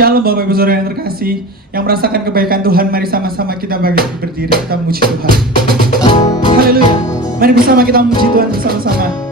Shalom Bapak Ibu Saudara yang terkasih, yang merasakan kebaikan Tuhan, mari sama-sama kita berdiri, kita memuji Tuhan. Haleluya. Mari bersama kita memuji Tuhan bersama-sama.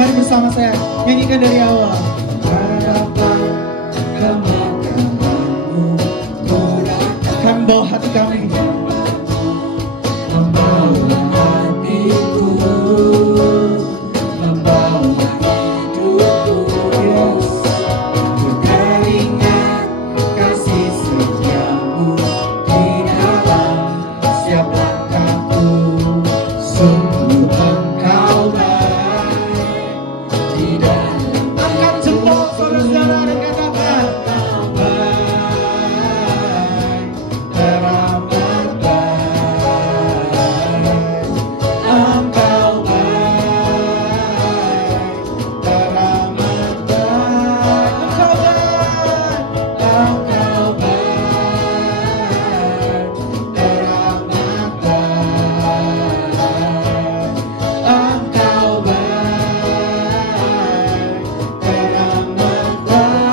Mari bersama saya nyanyikan dari awal. Kami bawa hati kami, membawa hatiku, membawa hidupku, teringat kasih setiamu di dalam setiap langkahku. Sungguh engkau baik di dalam. Angkat jempol saudara-saudara dan katakan engkau baik, teramat baik. Engkau baik, teramat baik. Engkau baik, engkau baik, teramat baik. Engkau baik, teramat baik.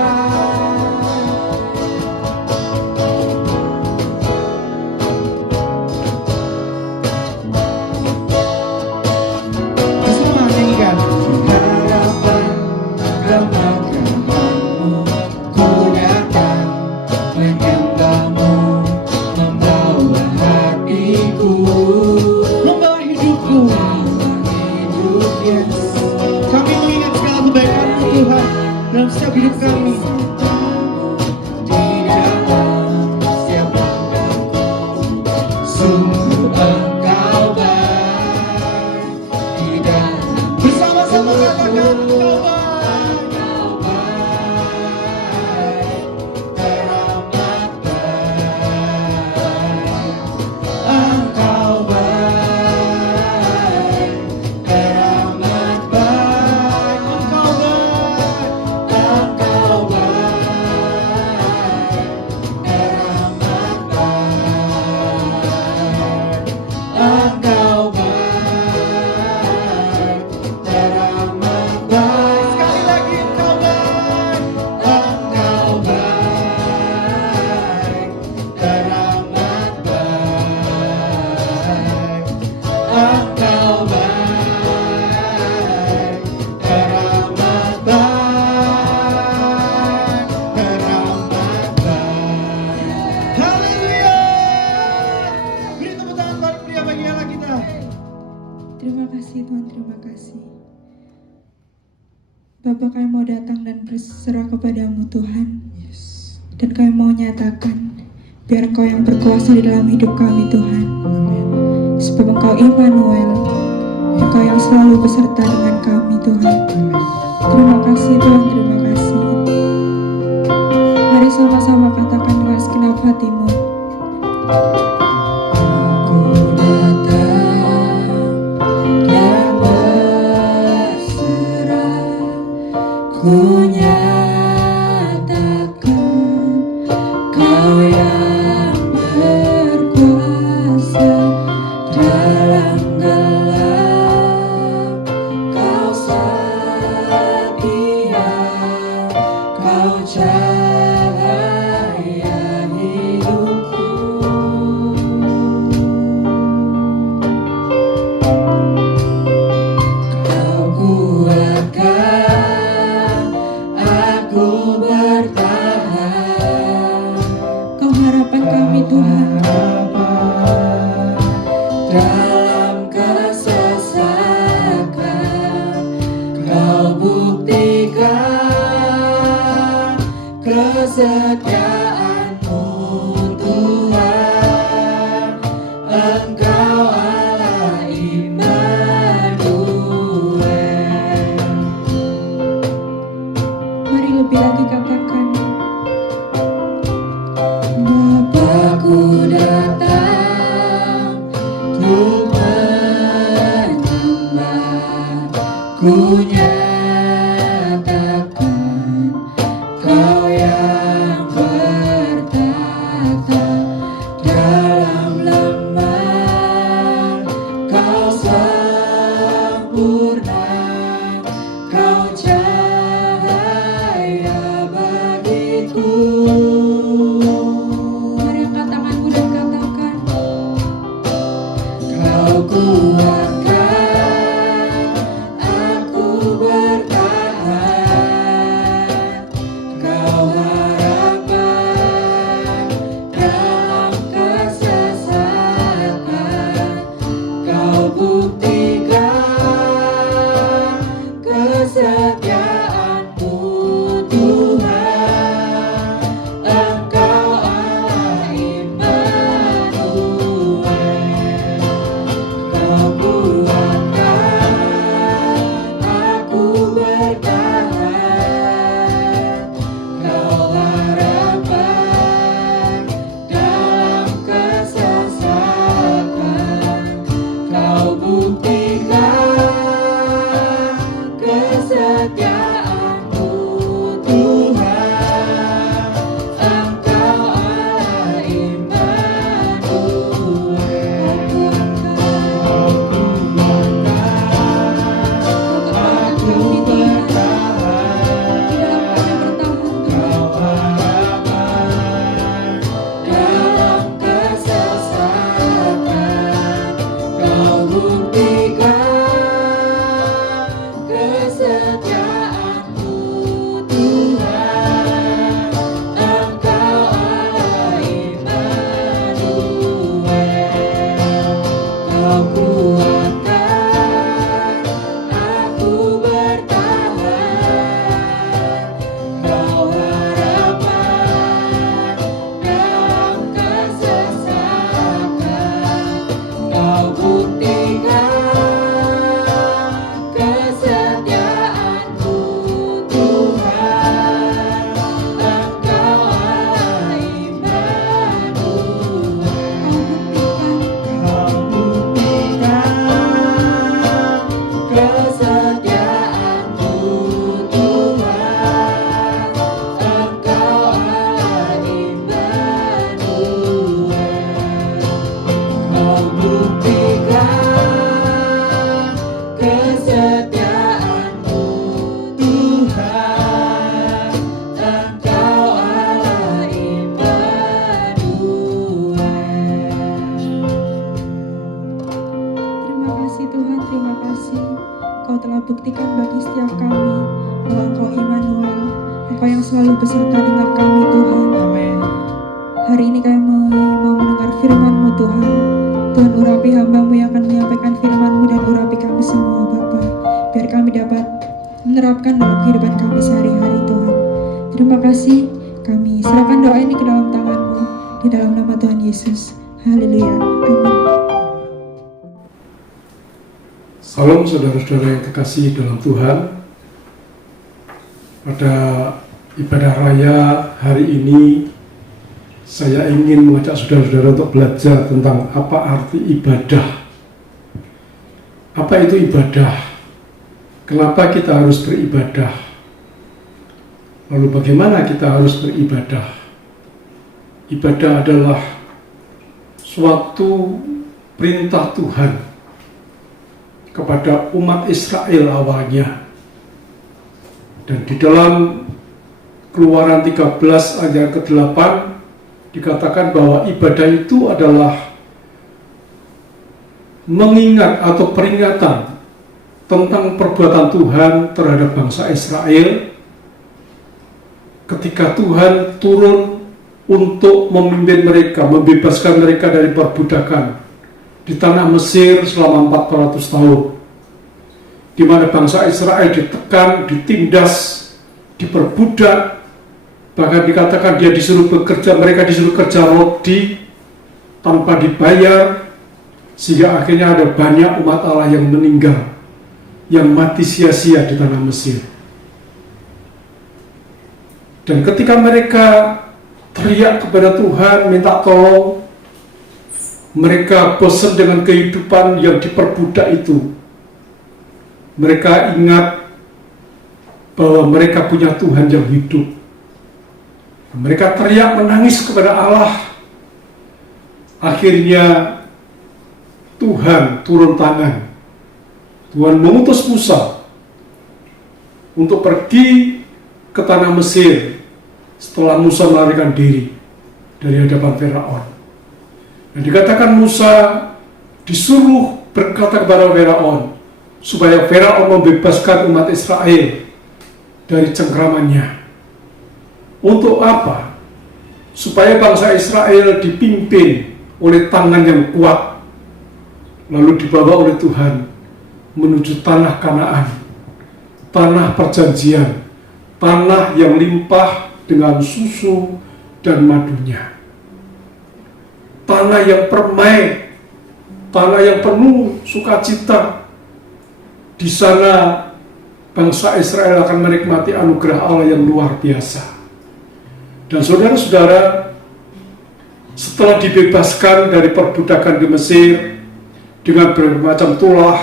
Bersama nyanyikan. Harapan kemakmuranmu, ku datang menyembahmu, membawa hatiku, membawa hidupku, yes. Kami mengingat segala kebaikan-Mu Tuhan dalam setiap hidup kami. Di dalam setiap langkahku, sungguh engkau baik. Di dalam bersama-sama katakan engkau baik, teramat baik. Engkau baik, teramat baik. Engkau baik, engkau baik, teramat baik. Engkau baik, teramat baik. Sekali lagi engkau baik, engkau baik, teramat baik. Engkau baik, teramat baik, teramat baik. Haleluya. Beri tepuk tangan paling meriah bagi Allah kita. Terima kasih Tuhan, terima kasih. Bapak, kami mau datang dan berserah kepadamu Tuhan. Yes. Dan kami mau nyatakan, biar Engkau yang berkuasa di dalam hidup kami Tuhan. Sebab Engkau Immanuel, Engkau yang selalu beserta dengan kami Tuhan. Terima kasih Tuhan, terima kasih. Mari sama-sama katakan dengan segenap hatimu. Aku datang dan berserah, ku nyatakan Kau yang berkuasa dalam gelap. Kau setia, Kau cahaya hidupku. Ku nyatakan Kau yang bertata dalam lemah, Kau sempurna, Kau cahaya bagiku. Mari angkat tanganmu dan katakan, Kau kuatkan aku bertahan, Kau harapan dalam kesesatan, Kau buktikan kesetiaan-Mu Tuhan, Engkau Allah Immanuel. Kau kuatkan aku bertahan, Kau harapan dalam kesesatan, Kau buktikan kesetiaan-Mu Tuhan, Engkau Allah Immanuel. Buktikan bagi setiap kami bahwa Engkau Immanuel, Engkau yang selalu beserta dengan kami Tuhan. Amin. Hari ini kami mau mendengar firman-Mu Tuhan. Tuhan, urapi hamba-Mu yang akan menyampaikan firman-Mu dan urapi kami semua Bapa, biar kami dapat menerapkan dalam kehidupan kami sehari-hari Tuhan. Terima kasih, kami serahkan doa ini ke dalam tangan-Mu, di dalam nama Tuhan Yesus. Haleluya. Amin. Salam saudara-saudara yang terkasih dalam Tuhan. Pada ibadah raya hari ini, saya ingin mengajak saudara-saudara untuk belajar tentang apa arti ibadah. Apa itu ibadah? Kenapa kita harus beribadah? Lalu bagaimana kita harus beribadah? Ibadah adalah suatu perintah Tuhan kepada umat Israel awalnya. Dan di dalam Keluaran 13 ayat ke-8 dikatakan bahwa ibadah itu adalah mengingat atau peringatan tentang perbuatan Tuhan terhadap bangsa Israel ketika Tuhan turun untuk memimpin mereka, membebaskan mereka dari perbudakan di tanah Mesir selama 400 tahun, di mana bangsa Israel ditekan, ditindas, diperbudak, bahkan dikatakan dia disuruh bekerja, mereka disuruh kerja rodi tanpa dibayar, sehingga akhirnya ada banyak umat Allah yang meninggal, yang mati sia-sia di tanah Mesir. Dan ketika mereka teriak kepada Tuhan, minta tolong, mereka bosan dengan kehidupan yang diperbudak itu. mereka ingat bahwa mereka punya Tuhan yang hidup. Mereka teriak menangis kepada Allah. Akhirnya Tuhan turun tangan. Tuhan mengutus Musa untuk pergi ke tanah Mesir setelah Musa melarikan diri dari hadapan Firaun. Dan dikatakan Musa disuruh berkata kepada Firaun supaya Firaun membebaskan umat Israel dari cengkramannya. Untuk apa? Supaya bangsa Israel dipimpin oleh tangan yang kuat, lalu dibawa oleh Tuhan menuju tanah Kanaan, tanah perjanjian, tanah yang limpah dengan susu dan madunya, tanah yang permai, tanah yang penuh sukacita. Di sana bangsa Israel akan menikmati anugerah Allah yang luar biasa. Dan saudara-saudara, setelah dibebaskan dari perbudakan di Mesir dengan berbagai macam tulah,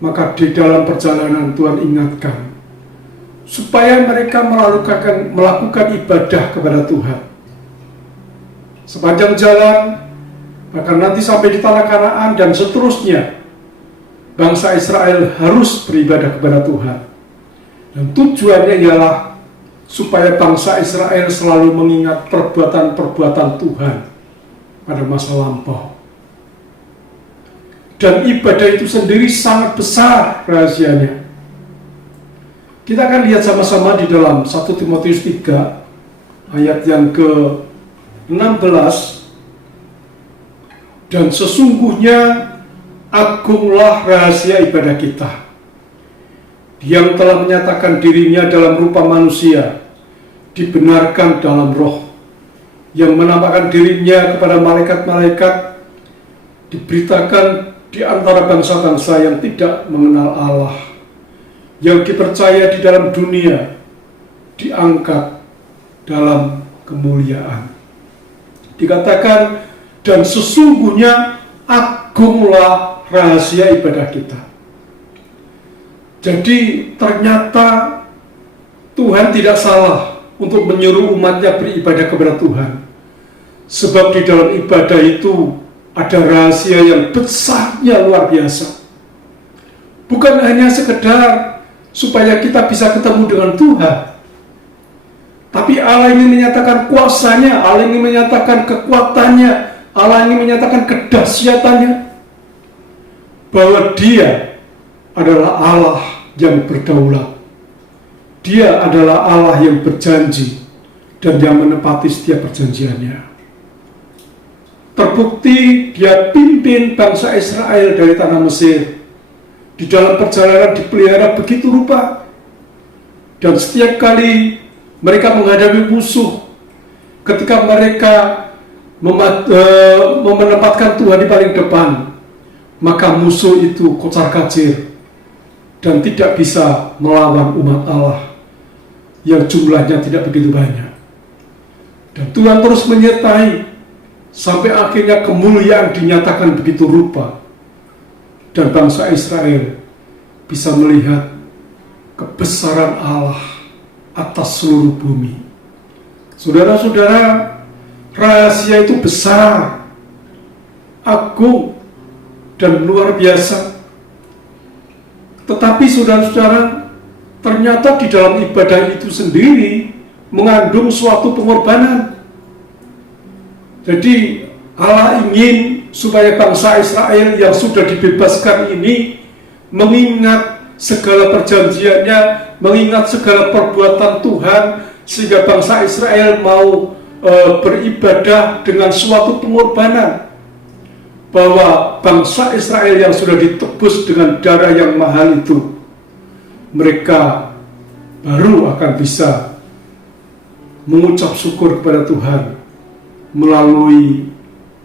maka di dalam perjalanan Tuhan ingatkan supaya mereka melakukan ibadah kepada Tuhan. Sepanjang jalan, bahkan nanti sampai di tanah Kanaan dan seterusnya, bangsa Israel harus beribadah kepada Tuhan. Dan tujuannya ialah supaya bangsa Israel selalu mengingat perbuatan-perbuatan Tuhan pada masa lampau. Dan ibadah itu sendiri sangat besar rahasianya. Kita akan lihat sama-sama di dalam 1 Timotius 3 ayat yang ke-16. Dan sesungguhnya agunglah rahasia ibadah kita. Dia yang telah menyatakan dirinya dalam rupa manusia, dibenarkan dalam roh, yang menampakkan dirinya kepada malaikat-malaikat, diberitakan di antara bangsa-bangsa yang tidak mengenal Allah, yang dipercaya di dalam dunia, diangkat dalam kemuliaan. Dikatakan, dan sesungguhnya agunglah rahasia ibadah kita. Jadi ternyata Tuhan tidak salah untuk menyuruh umatnya beribadah kepada Tuhan. Sebab di dalam ibadah itu ada rahasia yang besarnya luar biasa. Bukan hanya sekedar supaya kita bisa ketemu dengan Tuhan, tapi Allah ingin menyatakan kuasanya, Allah ingin menyatakan kekuatannya, Allah ingin menyatakan kedahsyatannya, bahwa Dia adalah Allah yang berdaulat. Dia adalah Allah yang berjanji dan yang menepati setiap perjanjiannya. Terbukti Dia pimpin bangsa Israel dari tanah Mesir. Di dalam perjalanan dipelihara begitu rupa. Dan setiap kali mereka menghadapi musuh, ketika mereka menempatkan Tuhan di paling depan, maka musuh itu kocar-kacir dan tidak bisa melawan umat Allah yang jumlahnya tidak begitu banyak. Dan Tuhan terus menyertai sampai akhirnya kemuliaan dinyatakan begitu rupa, dan bangsa Israel bisa melihat kebesaran Allah atas seluruh bumi. Saudara-saudara, rahasia itu besar, agung, dan luar biasa. Tetapi saudara-saudara, ternyata di dalam ibadah itu sendiri mengandung suatu pengorbanan. Jadi Allah ingin supaya bangsa Israel yang sudah dibebaskan ini mengingat segala perjanjiannya, mengingat segala perbuatan Tuhan, sehingga bangsa Israel mau beribadah dengan suatu pengorbanan. Bahwa bangsa Israel yang sudah ditebus dengan darah yang mahal itu, mereka baru akan bisa mengucap syukur kepada Tuhan melalui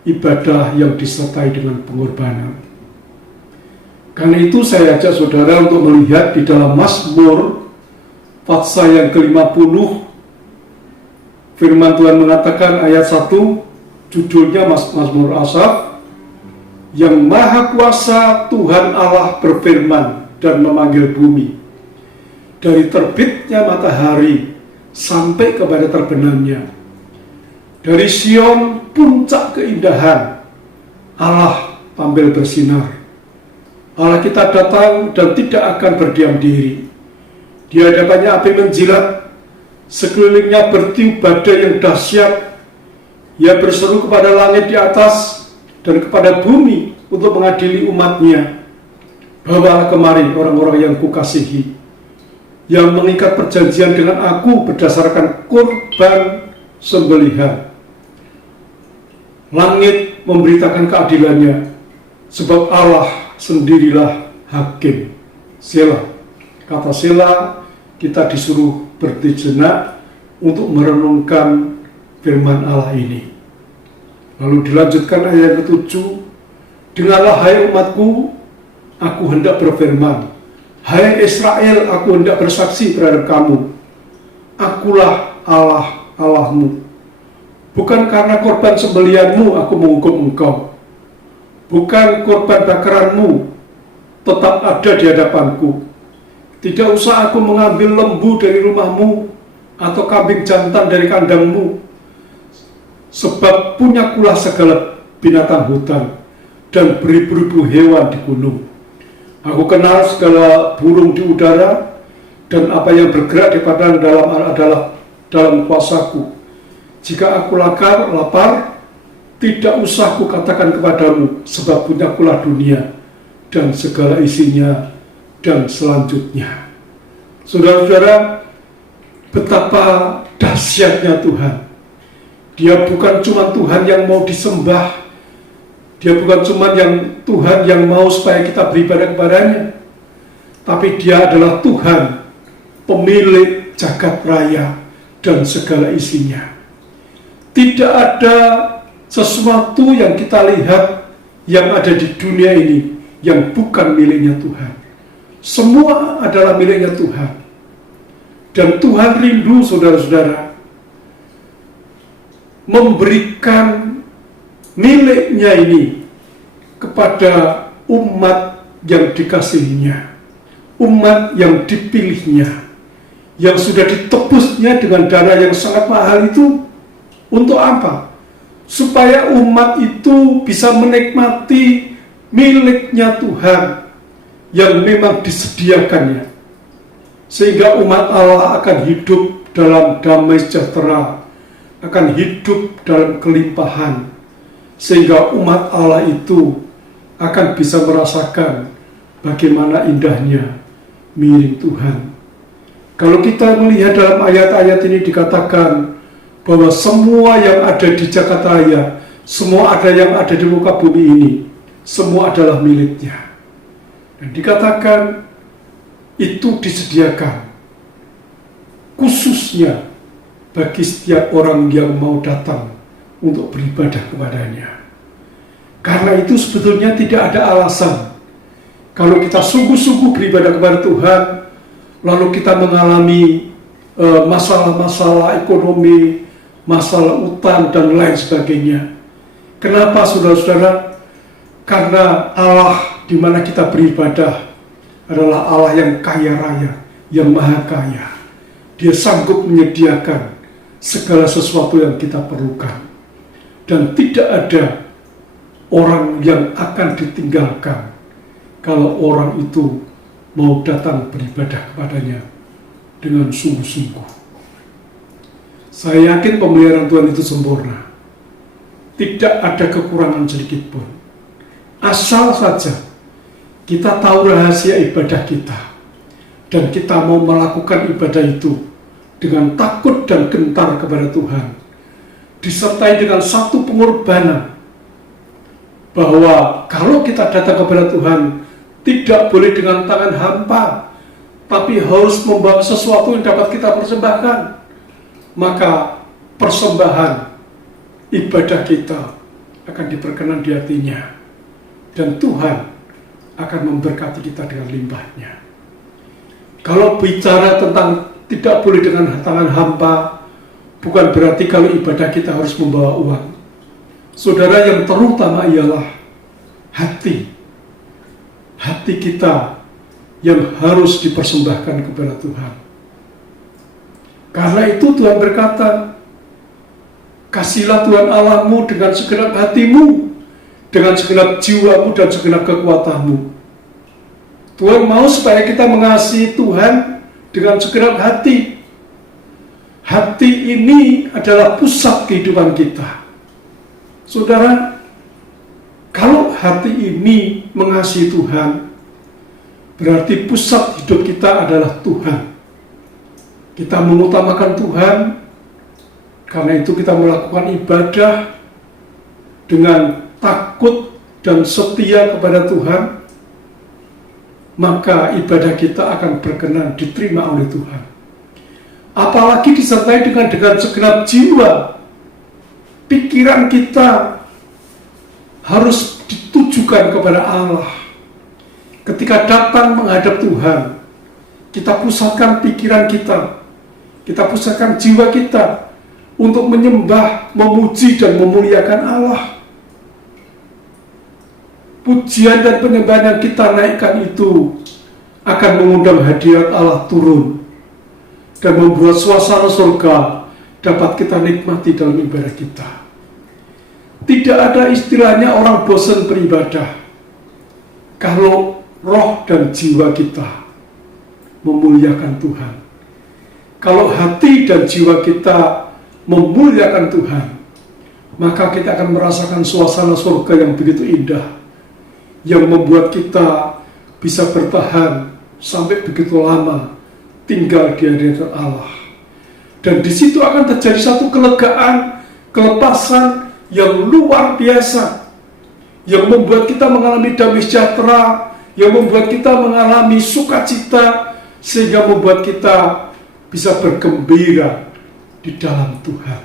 ibadah yang disertai dengan pengorbanan. Karena itu saya ajak saudara untuk melihat di dalam Mazmur pasal yang ke-50, firman Tuhan mengatakan ayat 1, judulnya Mazmur Asaf, yang Maha Kuasa Tuhan Allah berfirman, dan memanggil bumi. Dari terbitnya matahari sampai kepada terbenamnya. Dari Sion puncak keindahan, Allah tampil bersinar. Allah kita datang dan tidak akan berdiam diri. Di hadapannya api menjilat, sekelilingnya bertiup badai yang dahsyat. Ia berseru kepada langit di atas dan kepada bumi untuk mengadili umatnya. Bawalah kemari orang-orang yang kukasihi, yang mengikat perjanjian dengan aku berdasarkan kurban sembelihan. Langit memberitakan keadilannya, sebab Allah sendirilah hakim. Selah. Kata selah, kita disuruh berhenti jenak untuk merenungkan firman Allah ini. Lalu dilanjutkan ayat yang ke-7, dengarlah hai umatku, aku hendak berfirman. Hai Israel, aku hendak bersaksi terhadap kamu. Akulah Allah, Allahmu. Bukan karena korban sembelihanmu aku menghukum engkau. Bukan korban bakaranmu tetap ada di hadapanku. Tidak usah aku mengambil lembu dari rumahmu atau kambing jantan dari kandangmu. Sebab punyakulah segala binatang hutan dan beribu-ribu hewan di gunung. Aku kenal segala burung di udara, dan apa yang bergerak di padang adalah dalam kuasaku. Jika aku lapar, tidak usah kukatakan kepadamu, sebab punyakulah dunia dan segala isinya dan selanjutnya. Saudara-saudara, betapa dahsyatnya Tuhan. Dia bukan cuma Tuhan yang mau disembah, dia bukan cuma Tuhan yang mau supaya kita beribadah kepadanya, tapi dia adalah Tuhan, pemilik jagat raya dan segala isinya. Tidak ada sesuatu yang kita lihat yang ada di dunia ini yang bukan miliknya Tuhan. Semua adalah miliknya Tuhan. Dan Tuhan rindu, saudara-saudara, memberikan miliknya ini kepada umat yang dikasihinya, umat yang dipilihnya, yang sudah ditebusnya dengan dana yang sangat mahal itu. Untuk apa? Supaya umat itu bisa menikmati miliknya Tuhan yang memang disediakannya, sehingga umat Allah akan hidup dalam damai sejahtera, akan hidup dalam kelimpahan, sehingga umat Allah itu akan bisa merasakan bagaimana indahnya milik Tuhan. Kalau kita melihat dalam ayat-ayat ini dikatakan bahwa semua yang ada di jagat raya, semua ada yang ada di muka bumi ini, semua adalah miliknya. Dan dikatakan itu disediakan khususnya bagi setiap orang yang mau datang untuk beribadah kepadanya. Karena itu sebetulnya tidak ada alasan kalau kita sungguh-sungguh beribadah kepada Tuhan, lalu kita mengalami masalah-masalah ekonomi, masalah utang dan lain sebagainya. Kenapa, saudara-saudara? Karena Allah di mana kita beribadah adalah Allah yang kaya raya, yang maha kaya. Dia sanggup menyediakan segala sesuatu yang kita perlukan. Dan tidak ada orang yang akan ditinggalkan kalau orang itu mau datang beribadah kepadanya dengan sungguh-sungguh. Saya yakin pemeliharaan Tuhan itu sempurna. Tidak ada kekurangan sedikit pun. Asal saja kita tahu rahasia ibadah kita, dan kita mau melakukan ibadah itu dengan takut dan gentar kepada Tuhan, disertai dengan satu pengorbanan, bahwa kalau kita datang kepada Tuhan, tidak boleh dengan tangan hampa, tapi harus membawa sesuatu yang dapat kita persembahkan. Maka persembahan ibadah kita akan diperkenan di hatinya, dan Tuhan akan memberkati kita dengan limpahnya. Kalau bicara tentang tidak boleh dengan tangan hampa, bukan berarti kalau ibadah kita harus membawa uang. Saudara, yang terutama ialah hati kita yang harus dipersembahkan kepada Tuhan. Karena itu Tuhan berkata, kasihlah Tuhan Allahmu dengan segenap hatimu, dengan segenap jiwamu dan segenap kekuatanmu. Tuhan mau supaya kita mengasihi Tuhan dengan segenap hati. Hati ini adalah pusat kehidupan kita. Saudara, kalau hati ini mengasihi Tuhan, berarti pusat hidup kita adalah Tuhan. Kita mengutamakan Tuhan, karena itu kita melakukan ibadah dengan takut dan setia kepada Tuhan, maka ibadah kita akan berkenan diterima oleh Tuhan. Apalagi disertai dengan segenap jiwa, pikiran kita harus ditujukan kepada Allah. Ketika datang menghadap Tuhan, kita pusatkan pikiran kita pusatkan jiwa kita untuk menyembah, memuji dan memuliakan Allah. Pujian dan penyembahan yang kita naikkan itu akan mengundang hadirat Allah turun dan membuat suasana surga dapat kita nikmati dalam ibadah kita. Tidak ada istilahnya orang bosan beribadah kalau roh dan jiwa kita memuliakan Tuhan. Kalau hati dan jiwa kita memuliakan Tuhan, maka kita akan merasakan suasana surga yang begitu indah, yang membuat kita bisa bertahan sampai begitu lama tinggal di hadirat Allah. Dan di situ akan terjadi satu kelegaan, kelepasan yang luar biasa, yang membuat kita mengalami damai sejahtera, yang membuat kita mengalami sukacita, sehingga membuat kita bisa bergembira di dalam Tuhan.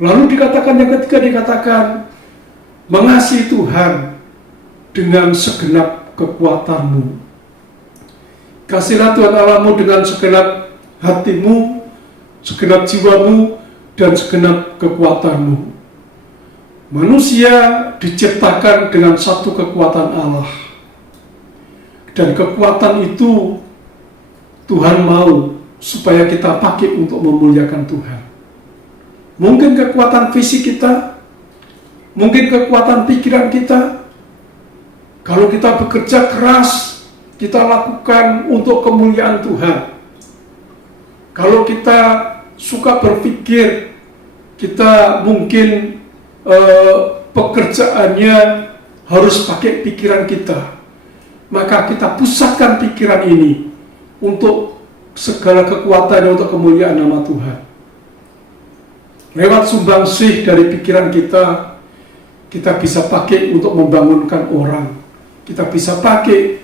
Lalu dikatakan yang ketiga, dikatakan mengasihi Tuhan dengan segenap kekuatanmu. Kasihlah Tuhan Allahmu dengan segenap hatimu, segenap jiwamu, dan segenap kekuatanmu. Manusia diciptakan dengan satu kekuatan Allah. Dan kekuatan itu Tuhan mau supaya kita pakai untuk memuliakan Tuhan. Mungkin kekuatan fisik kita, mungkin kekuatan pikiran kita. Kalau kita bekerja keras, kita lakukan untuk kemuliaan Tuhan. Kalau kita suka berpikir, kita mungkin pekerjaannya harus pakai pikiran kita, maka kita pusatkan pikiran ini untuk segala kekuatan untuk kemuliaan nama Tuhan. Lewat sumbangsih dari pikiran kita, kita bisa pakai untuk membangunkan orang, kita bisa pakai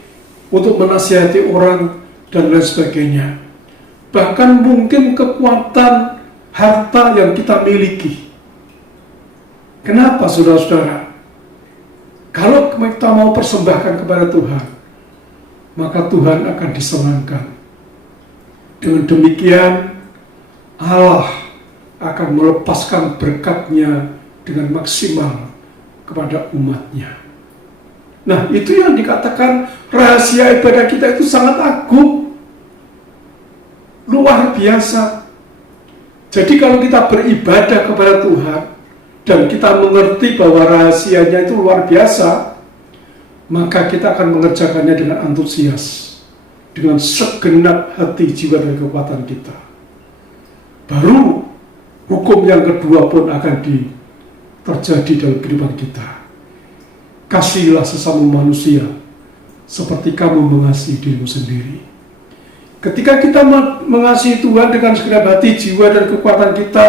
untuk menasihati orang, dan lain sebagainya. Bahkan mungkin kekuatan harta yang kita miliki. Kenapa saudara-saudara? Kalau kita mau persembahkan kepada Tuhan, maka Tuhan akan disenangkan. Dengan demikian, Allah akan melepaskan berkat-Nya dengan maksimal kepada umat-Nya. Nah, itu yang dikatakan rahasia ibadah kita itu sangat agung, luar biasa. Jadi kalau kita beribadah kepada Tuhan dan kita mengerti bahwa rahasianya itu luar biasa, maka kita akan mengerjakannya dengan antusias, dengan segenap hati, jiwa, dan kekuatan kita. Baru hukum yang kedua pun akan terjadi dalam kehidupan kita. Kasihilah sesama manusia seperti kamu mengasihi dirimu sendiri. Ketika kita mengasihi Tuhan dengan segenap hati, jiwa, dan kekuatan kita,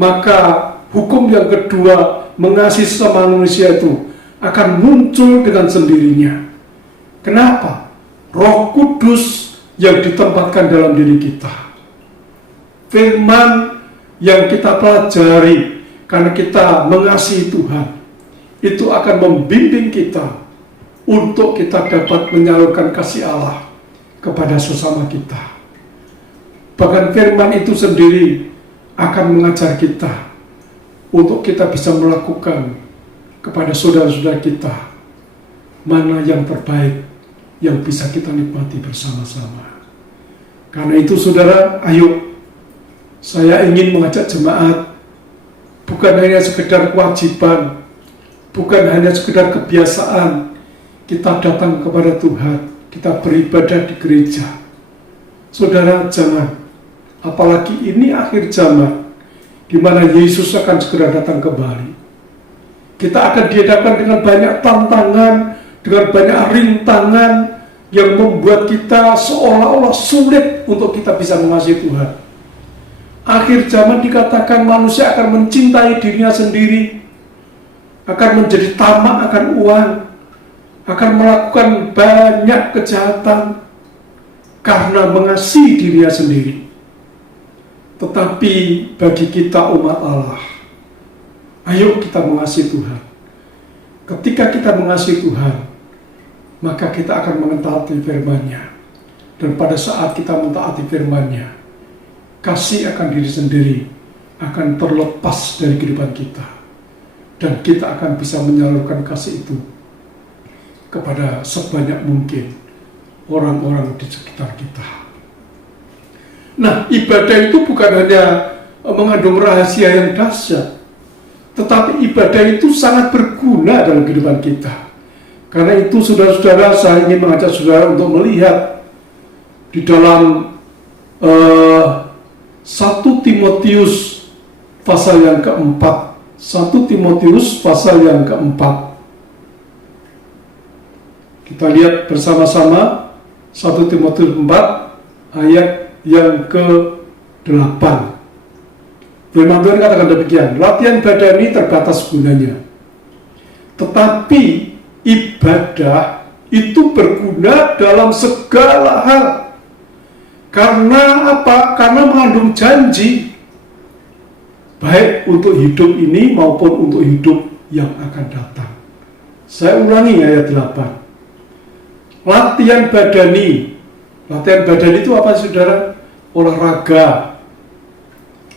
maka hukum yang kedua, mengasihi sesama manusia itu akan muncul dengan sendirinya. Kenapa? Roh Kudus yang ditempatkan dalam diri kita, firman yang kita pelajari karena kita mengasihi Tuhan, itu akan membimbing kita untuk kita dapat menyalurkan kasih Allah kepada sesama kita. Bahkan firman itu sendiri akan mengajar kita untuk kita bisa melakukan kepada saudara-saudara kita mana yang terbaik, yang bisa kita nikmati bersama-sama. Karena itu saudara, ayo, saya ingin mengajak jemaat, bukan hanya sekedar kewajiban, bukan hanya sekedar kebiasaan, kita datang kepada Tuhan, kita beribadah di gereja. Saudara, jangan, apalagi ini akhir zaman, di mana Yesus akan segera datang kembali. Kita akan dihadapkan dengan banyak tantangan, dengan banyak rintangan, yang membuat kita seolah-olah sulit untuk kita bisa mengasihi Tuhan. Akhir zaman dikatakan manusia akan mencintai dirinya sendiri, akan menjadi tamak akan uang, akan melakukan banyak kejahatan karena mengasihi dirinya sendiri. Tetapi bagi kita umat Allah, ayo kita mengasihi Tuhan. Ketika kita mengasihi Tuhan, maka kita akan mentaati firman-Nya. Dan pada saat kita mentaati firman-Nya, kasih akan diri sendiri akan terlepas dari kehidupan kita. Dan kita akan bisa menyalurkan kasih itu kepada sebanyak mungkin orang-orang di sekitar kita. Nah, ibadah itu bukan hanya mengandung rahasia yang dahsyat, tetapi ibadah itu sangat berguna dalam kehidupan kita. Karena itu saudara-saudara, saya ingin mengajak saudara untuk melihat di dalam 1 Timotius pasal yang keempat. 1 Timotius pasal yang keempat. Kita lihat bersama-sama 1 Timotius 4 ayat yang ke-8. Firman Tuhan katakan demikian, latihan badani terbatas gunanya, tetapi ibadah itu berguna dalam segala hal. Karena apa? Karena mengandung janji, baik untuk hidup ini maupun untuk hidup yang akan datang. Saya ulangi ayat 8. Latihan badani. Latihan badani itu apa, saudara? Olahraga.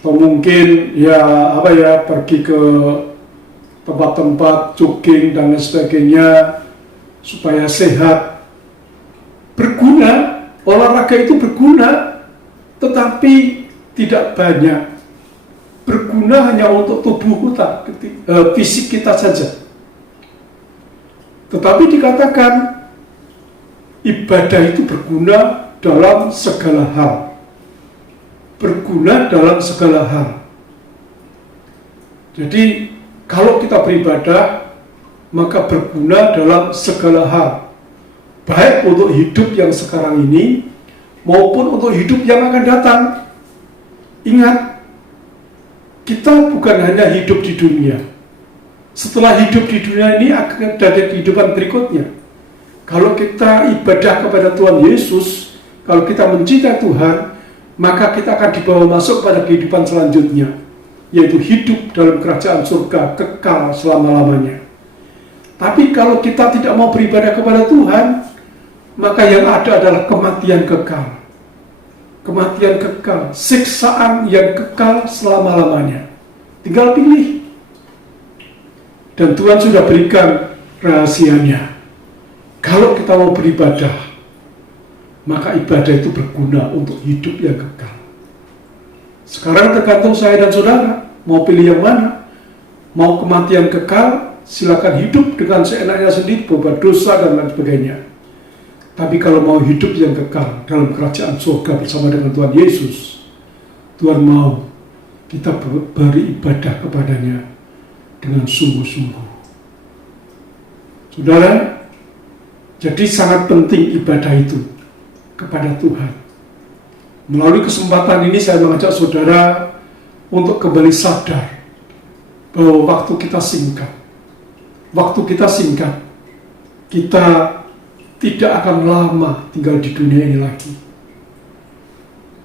Atau mungkin pergi ke tempat-tempat jogging dan lain sebagainya supaya sehat. Berguna, olahraga itu berguna, tetapi tidak banyak. Berguna hanya untuk tubuh kita, fisik kita saja. Tetapi dikatakan ibadah itu berguna dalam segala hal. Berguna dalam segala hal. Jadi kalau kita beribadah, maka berguna dalam segala hal. Baik untuk hidup yang sekarang ini, maupun untuk hidup yang akan datang. Ingat, kita bukan hanya hidup di dunia. Setelah hidup di dunia ini akan ada kehidupan berikutnya. Kalau kita ibadah kepada Tuhan Yesus, kalau kita mencintai Tuhan, maka kita akan dibawa masuk pada kehidupan selanjutnya, yaitu hidup dalam kerajaan surga kekal selama-lamanya. Tapi kalau kita tidak mau beribadah kepada Tuhan, maka yang ada adalah kematian kekal. Kematian kekal, siksaan yang kekal selama-lamanya. Tinggal pilih. Dan Tuhan sudah berikan rahasianya. Kalau kita mau beribadah, maka ibadah itu berguna untuk hidup yang kekal. Sekarang tergantung saya dan saudara, mau pilih yang mana. Mau kematian kekal, silakan hidup dengan seenaknya sendiri, berbuat dosa dan lain sebagainya. Tapi kalau mau hidup yang kekal dalam kerajaan surga bersama dengan Tuhan Yesus, Tuhan mau kita beribadah kepadanya dengan sungguh-sungguh. Saudara, jadi sangat penting ibadah itu kepada Tuhan. Melalui kesempatan ini saya mengajak saudara untuk kembali sadar bahwa waktu kita singkat. Waktu kita singkat. Kita tidak akan lama tinggal di dunia ini lagi.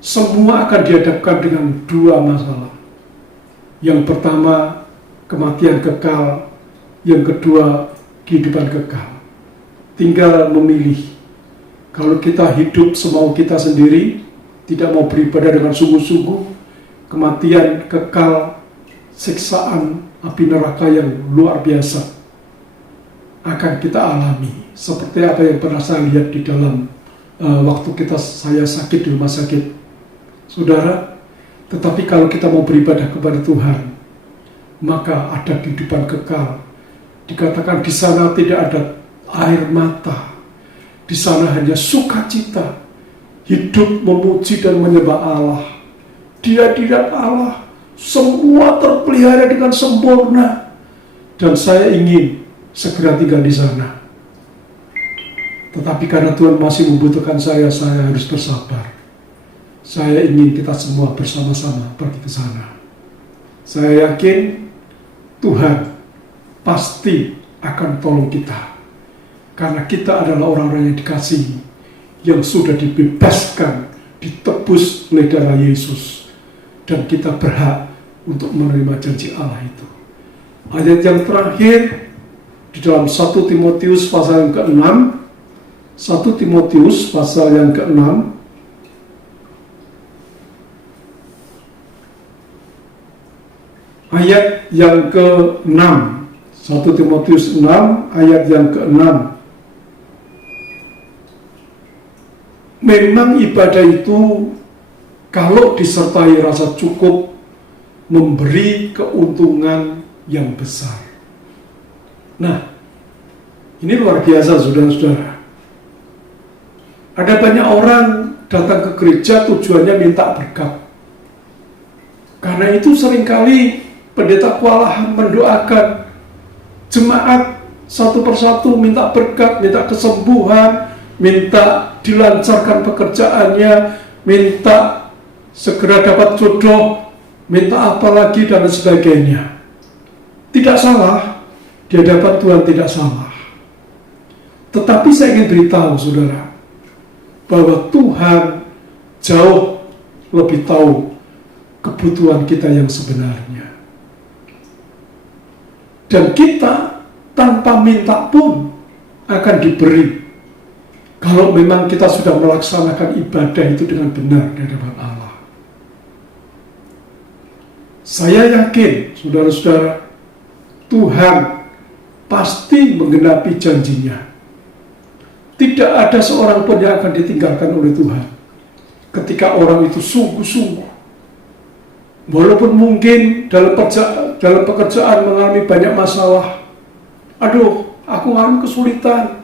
Semua akan dihadapkan dengan dua masalah. Yang pertama, kematian kekal. Yang kedua, kehidupan kekal. Tinggal memilih. Kalau kita hidup semau kita sendiri, tidak mau beribadah dengan sungguh-sungguh, kematian kekal, siksaan api neraka yang luar biasa akan kita alami. Seperti apa yang pernah saya lihat di dalam waktu saya sakit di rumah sakit. Saudara, tetapi kalau kita mau beribadah kepada Tuhan, maka ada kehidupan kekal. Dikatakan di sana tidak ada air mata. Di sana hanya sukacita. Hidup memuji dan menyembah Allah. Dia dilihat Allah. Semua terpelihara dengan sempurna. Dan saya ingin segera tinggal di sana. Tetapi karena Tuhan masih membutuhkan saya harus bersabar. Saya ingin kita semua bersama-sama pergi ke sana. Saya yakin Tuhan pasti akan tolong kita. Karena kita adalah orang-orang yang dikasihi, yang sudah dibebaskan, ditebus oleh darah Yesus. Dan kita berhak untuk menerima janji Allah itu. Ayat yang terakhir di dalam 1 Timotius pasal yang ke-6. 1 Timotius pasal yang ke-6. Ayat yang ke-6. 1 Timotius 6 ayat yang ke-6. Memang ibadah itu kalau disertai rasa cukup memberi keuntungan yang besar. Nah, ini luar biasa saudara-saudara. Ada banyak orang datang ke gereja tujuannya minta berkat. Karena itu seringkali pendeta kewalahan mendoakan jemaat satu persatu minta berkat, minta kesembuhan, minta dilancarkan pekerjaannya, minta segera dapat jodoh, minta apa lagi dan sebagainya. Tidak salah, di hadapan Tuhan tidak salah. Tetapi saya ingin beritahu saudara, bahwa Tuhan jauh lebih tahu kebutuhan kita yang sebenarnya. Dan kita tanpa minta pun akan diberi. Kalau memang kita sudah melaksanakan ibadah itu dengan benar di hadapan Allah. Saya yakin, saudara-saudara, Tuhan pasti menggenapi janjinya. Tidak ada seorang pun yang akan ditinggalkan oleh Tuhan. Ketika orang itu sungguh-sungguh, walaupun mungkin dalam pekerjaan mengalami banyak masalah, aduh, aku mengalami kesulitan,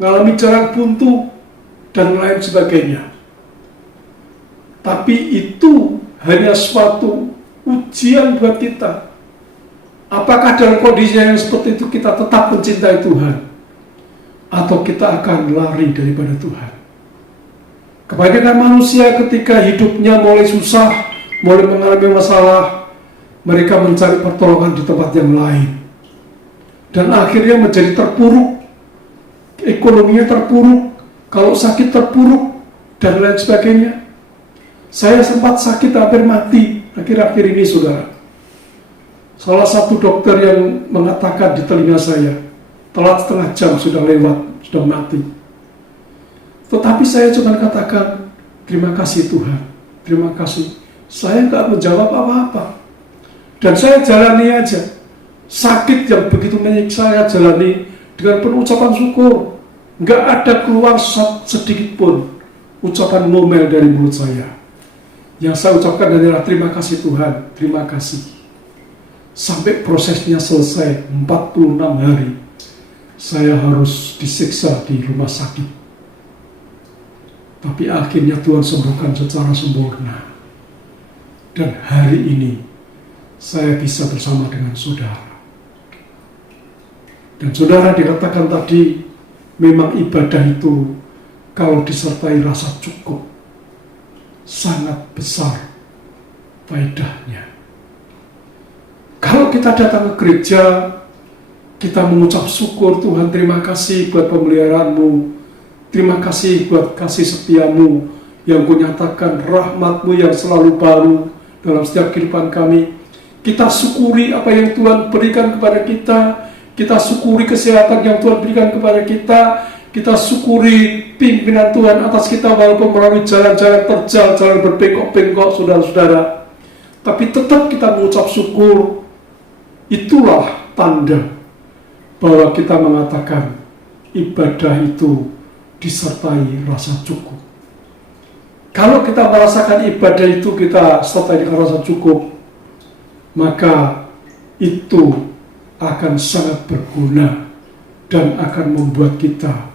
mengalami jalan buntu, dan lain sebagainya. Tapi itu hanya suatu ujian buat kita. Apakah dalam kondisi yang seperti itu kita tetap mencintai Tuhan? Atau kita akan lari daripada Tuhan? Kebanyakan manusia ketika hidupnya mulai susah, mulai mengalami masalah, mereka mencari pertolongan di tempat yang lain. Dan akhirnya menjadi terpuruk. Ekonominya terpuruk, kalau sakit terpuruk, dan lain sebagainya. Saya sempat sakit hampir mati akhir-akhir ini saudara. Salah satu dokter yang mengatakan di telinga saya, telat setengah jam sudah lewat, sudah mati. Tetapi saya cuma katakan, terima kasih Tuhan, terima kasih. Saya nggak menjawab apa-apa. Dan saya jalani aja. Sakit yang begitu menyiksa saya jalani dengan penuh ucapan syukur. Nggak ada keluar sedikit pun ucapan ngomel dari mulut saya. Yang saya ucapkan adalah terima kasih Tuhan, terima kasih. Sampai prosesnya selesai 46 hari, saya harus disiksa di rumah sakit. Tapi akhirnya Tuhan sembuhkan secara sempurna. Dan hari ini, saya bisa bersama dengan saudara. Dan saudara dikatakan tadi, memang ibadah itu kalau disertai rasa cukup, sangat besar faedahnya. Kalau kita datang ke gereja, kita mengucap syukur, Tuhan terima kasih buat pemeliharaanmu, terima kasih buat kasih setiamu yang kunyatakan, rahmatmu yang selalu baru dalam setiap kehidupan kami. Kita syukuri apa yang Tuhan berikan kepada kita, kita syukuri kesehatan yang Tuhan berikan kepada kita syukuri pimpinan Tuhan atas kita walaupun melalui jalan-jalan terjal, jalan berbengkok-bengkok saudara-saudara. Tapi tetap kita mengucap syukur. Itulah tanda bahwa kita mengatakan ibadah itu disertai rasa cukup. Kalau kita merasakan ibadah itu kita sertai dengan rasa cukup, maka itu akan sangat berguna dan akan membuat kita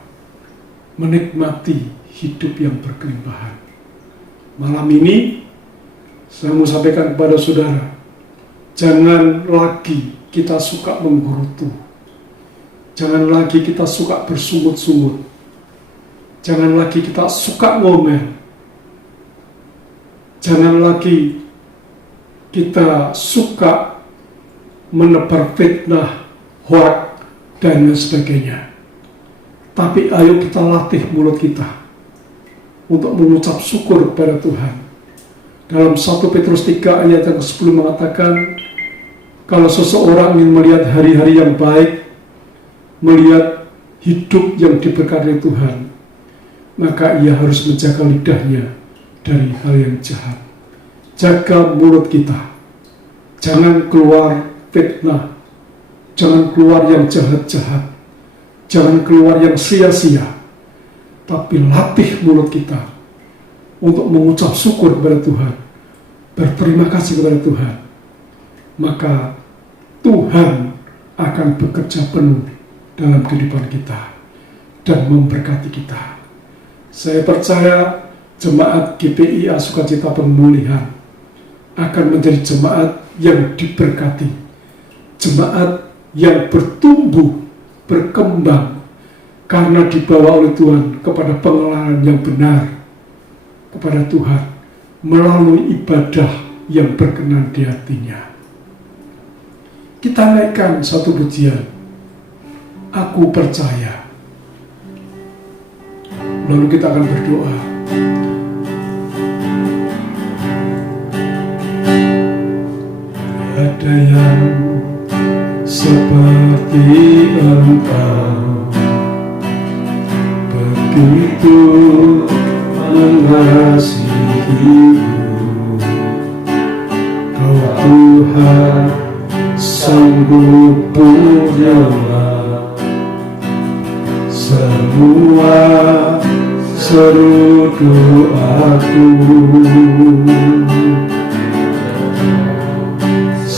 menikmati hidup yang berkelimpahan. Malam ini saya mau sampaikan kepada saudara, jangan lagi kita suka menggerutu, jangan lagi kita suka bersungut-sungut, jangan lagi kita suka ngomel, jangan lagi kita suka menebar fitnah, hoak, dan lain sebagainya. Tapi ayo kita latih mulut kita untuk mengucap syukur kepada Tuhan. Dalam 1 Petrus 3 ayat yang ke-10 mengatakan, kalau seseorang ingin melihat hari-hari yang baik, melihat hidup yang diberkati Tuhan, maka ia harus menjaga lidahnya dari hal yang jahat. Jaga mulut kita, jangan keluar fitnah, jangan keluar yang jahat-jahat, jangan keluar yang sia-sia, tapi latih mulut kita untuk mengucap syukur kepada Tuhan, berterima kasih kepada Tuhan. Maka Tuhan akan bekerja penuh dalam kehidupan kita dan memberkati kita. Saya percaya jemaat GPIA Sukacita Pemulihan akan menjadi jemaat yang diberkati, jemaat yang bertumbuh, berkembang, karena dibawa oleh Tuhan kepada pengenalan yang benar kepada Tuhan melalui ibadah yang berkenan di hatinya. Kita naikkan satu pujian, Aku Percaya. Lalu kita akan berdoa. Ada yang seperti Engkau, begitu mengasihiku, Kau Tuhan sanggup menjawab semua seru doaku.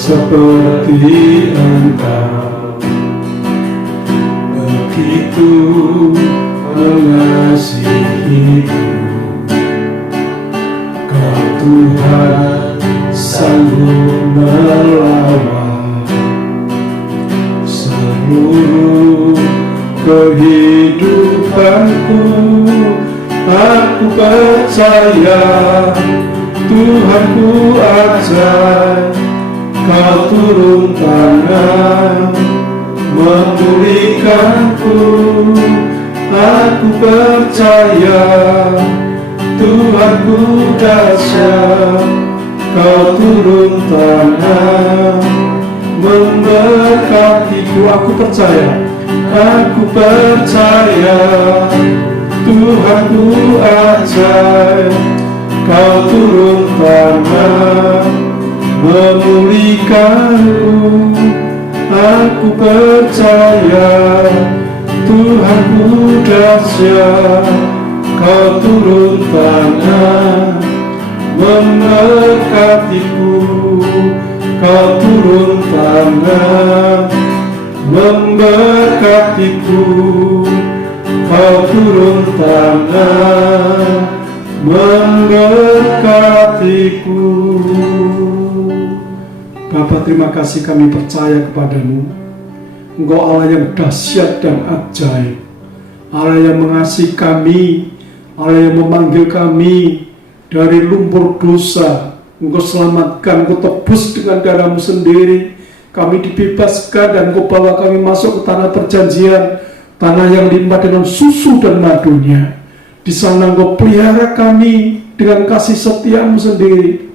Seperti Engkau, begitu mengasihiku, Kau Tuhan sanggup melawan seluruh kehidupanku. Aku percaya Tuhanku ajaib, Kau turun tangan memulihkanku. Aku percaya Tuhanku dahsyat, Kau turun tangan memberkatiku. Aku percaya Tuhanku ajaib, Kau turun tangan memulihkanku. Aku percaya Tuhanku dahsyat, Kau turun tangan memberkatiku. Kau turun tangan memberkatiku. Kau turun tangan memberkatiku. Bapa, terima kasih, kami percaya kepadamu. Engkau Allah yang dahsyat dan ajaib, Allah yang mengasihi kami, Allah yang memanggil kami dari lumpur dosa. Engkau selamatkan, Engkau tebus dengan darah-Mu sendiri. Kami dibebaskan dan Engkau bawa kami masuk ke tanah perjanjian, tanah yang limpah dengan susu dan madunya. Di sana Engkau pelihara kami dengan kasih setia-Mu sendiri.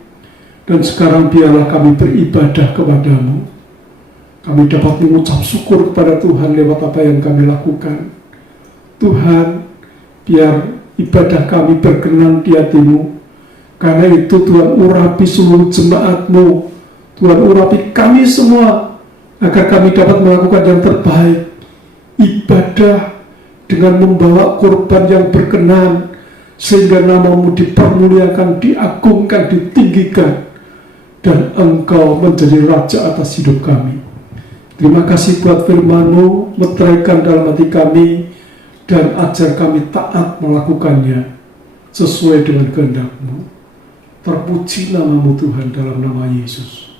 Dan sekarang biarlah kami beribadah kepadamu. Kami dapat mengucap syukur kepada Tuhan lewat apa yang kami lakukan. Tuhan, biar ibadah kami berkenan di hati-Mu. Karena itu Tuhan, urapi seluruh jemaat-Mu. Tuhan, urapi kami semua, agar kami dapat melakukan yang terbaik ibadah dengan membawa korban yang berkenan, sehingga namamu dipermuliakan, diagungkan, ditinggikan, dan Engkau menjadi Raja atas hidup kami. Terima kasih buat firman-Mu, meteraikan dalam hati kami, dan ajar kami taat melakukannya sesuai dengan kehendak-Mu. Terpuji namamu Tuhan, dalam nama Yesus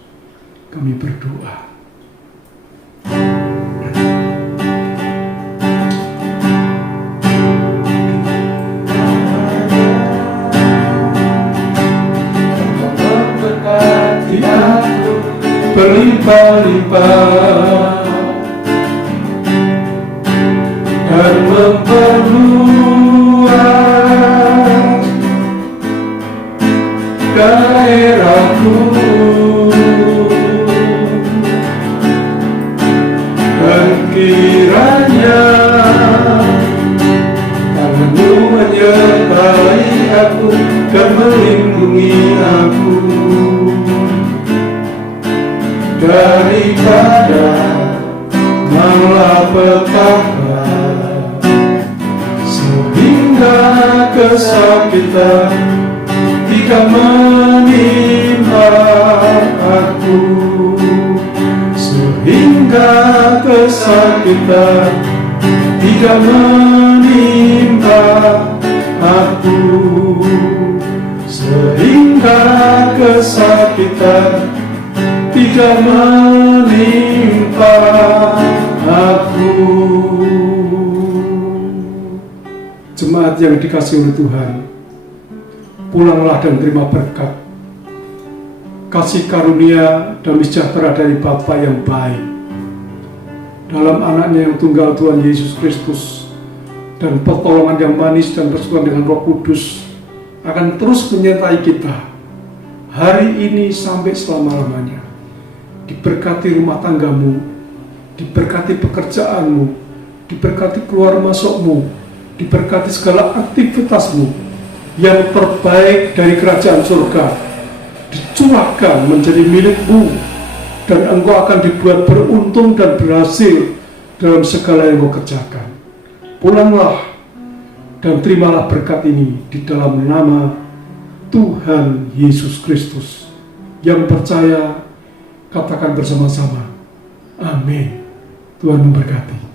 kami berdoa. Memberkati aku berlimpah-limpah dan memperluas daerahku, dan kiranya tangan-Mu menyertai aku dan melindungi aku daripada malapetaka, sehingga kesakitan tidak menimpa aku, sehingga kesakitan tidak menimpa aku, sehingga kesakitan tidak menimpa aku. Jemaat yang dikasihi oleh Tuhan, pulanglah dan terima berkat, kasih karunia dan sejahtera dari Bapa yang baik, dalam anaknya yang tunggal Tuhan Yesus Kristus, dan pertolongan yang manis dan persekutuan dengan Roh Kudus akan terus menyertai kita hari ini sampai selama-lamanya. Diberkati rumah tanggamu, diberkati pekerjaanmu, diberkati keluar masukmu, diberkati segala aktivitasmu. Yang terbaik dari kerajaan surga dicurahkan menjadi milikmu, dan engkau akan dibuat beruntung dan berhasil dalam segala yang engkau kerjakan. Pulanglah dan terimalah berkat ini di dalam nama Tuhan Yesus Kristus. Yang percaya katakan bersama-sama, amin. Tuhan memberkati.